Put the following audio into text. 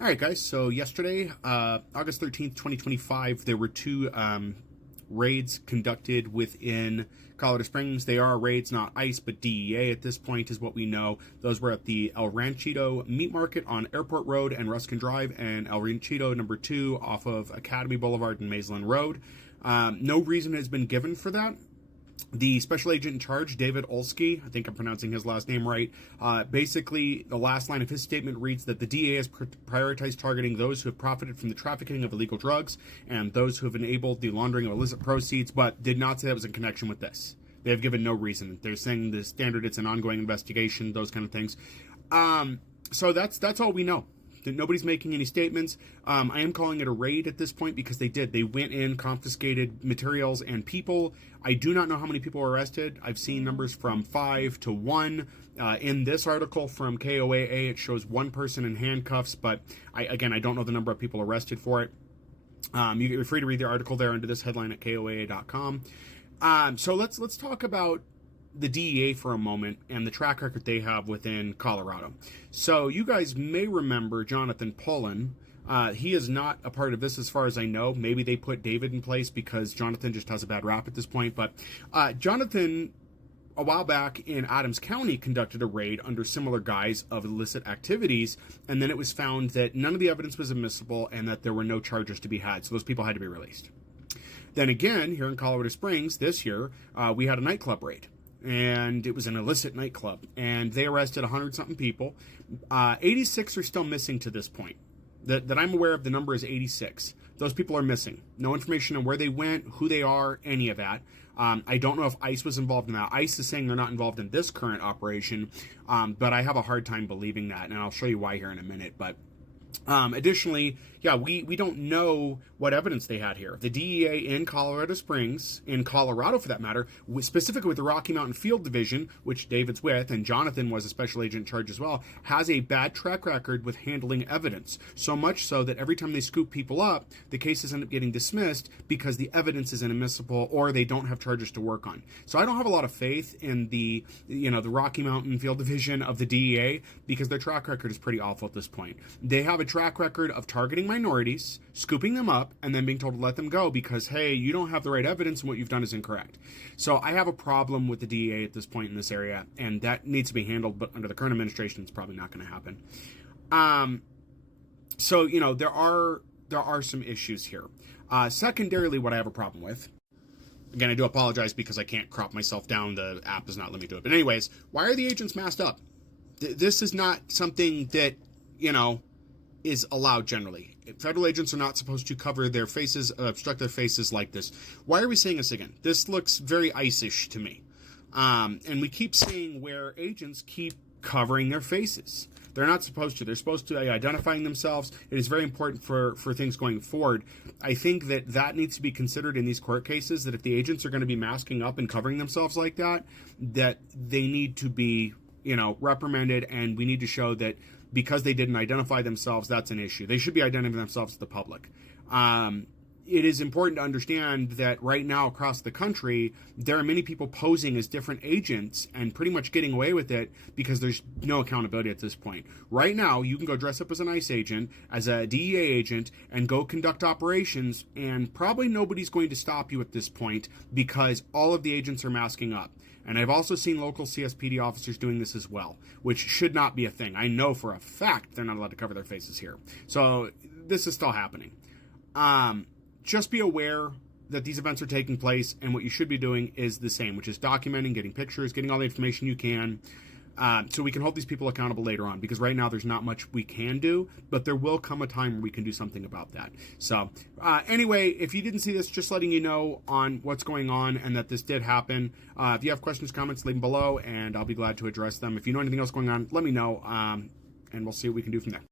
All right, guys. So yesterday, August 13th, 2025, there were two raids conducted within Colorado Springs. They are raids, not ICE, but DEA at this point is what we know. Those were at the El Ranchito Meat Market on Airport Road and Ruskin Drive, and El Ranchito number 2 off of Academy Boulevard and Maysland Road. No reason has been given for that. The special agent in charge, David Olsky, I think I'm pronouncing his last name right, basically the last line of his statement reads that the DEA has prioritized targeting those who have profited from the trafficking of illegal drugs and those who have enabled the laundering of illicit proceeds, but did not say that was in connection with this. They have given no reason. They're saying the standard, it's an ongoing investigation, those kind of things. So that's all we know. Nobody's making any statements. I am calling it a raid at this point because they did. They went in, confiscated materials and people. I do not know how many people were arrested. I've seen numbers from 5 to 1. In this article from KOAA, it shows 1 person in handcuffs, but I don't know the number of people arrested for it. You're free to read the article there under this headline at KOAA.com. So let's talk about the DEA for a moment and the track record they have within Colorado. So you guys may remember Jonathan Pullen. He is not a part of this as far as I know. Maybe they put David in place because Jonathan just has a bad rap at this point. But Jonathan, a while back in Adams County, conducted a raid under similar guise of illicit activities. And then it was found that none of the evidence was admissible and that there were no charges to be had. So those people had to be released. Then again, here in Colorado Springs this year, we had a nightclub raid. And it was an illicit nightclub, and they arrested 100-something people. 86 are still missing to this point. That I'm aware of, the number is 86. Those people are missing. No information on where they went, who they are, any of that. I don't know if ICE was involved in that. ICE is saying they're not involved in this current operation, but I have a hard time believing that, and I'll show you why here in a minute. But additionally, we don't know what evidence they had here. The DEA in Colorado Springs, in Colorado for that matter, specifically with the Rocky Mountain Field Division, which David's with, and Jonathan was a special agent in charge as well, has a bad track record with handling evidence. So much so that every time they scoop people up, the cases end up getting dismissed because the evidence is inadmissible or they don't have charges to work on. So I don't have a lot of faith in the Rocky Mountain Field Division of the DEA because their track record is pretty awful at this point. They have a track record of targeting minorities, scooping them up, and then being told to let them go because, hey, you don't have the right evidence and what you've done is incorrect. So I have a problem with the DEA at this point in this area, and that needs to be handled, but under the current administration, it's probably not going to happen. So, there are some issues here. Secondarily, what I have a problem with, again, I do apologize because I can't crop myself down. The app does not let me do it. But anyways, why are the agents masked up? This is not something that, is allowed generally. Federal agents are not supposed to cover their faces, obstruct their faces like this. Why are we saying this again? This looks very ICE-ish to me. And we keep seeing where agents keep covering their faces. They're not supposed to. They're supposed to be identifying themselves. It is very important for things going forward. I think that needs to be considered in these court cases, that if the agents are going to be masking up and covering themselves like that, that they need to be, reprimanded, and we need to show that because they didn't identify themselves, that's an issue. They should be identifying themselves to the public. It is important to understand that right now across the country, there are many people posing as different agents and pretty much getting away with it because there's no accountability at this point. Right now, you can go dress up as an ICE agent, as a DEA agent, and go conduct operations, and probably nobody's going to stop you at this point because all of the agents are masking up. And I've also seen local CSPD officers doing this as well, which should not be a thing. I know for a fact they're not allowed to cover their faces here. So this is still happening. Just be aware that these events are taking place, and what you should be doing is the same, which is documenting, getting pictures, getting all the information you can, so we can hold these people accountable later on, because right now there's not much we can do, but there will come a time where we can do something about that. So anyway, if you didn't see this, just letting you know on what's going on and that this did happen. If you have questions, comments, leave them below, and I'll be glad to address them. If you know anything else going on, let me know, and we'll see what we can do from there.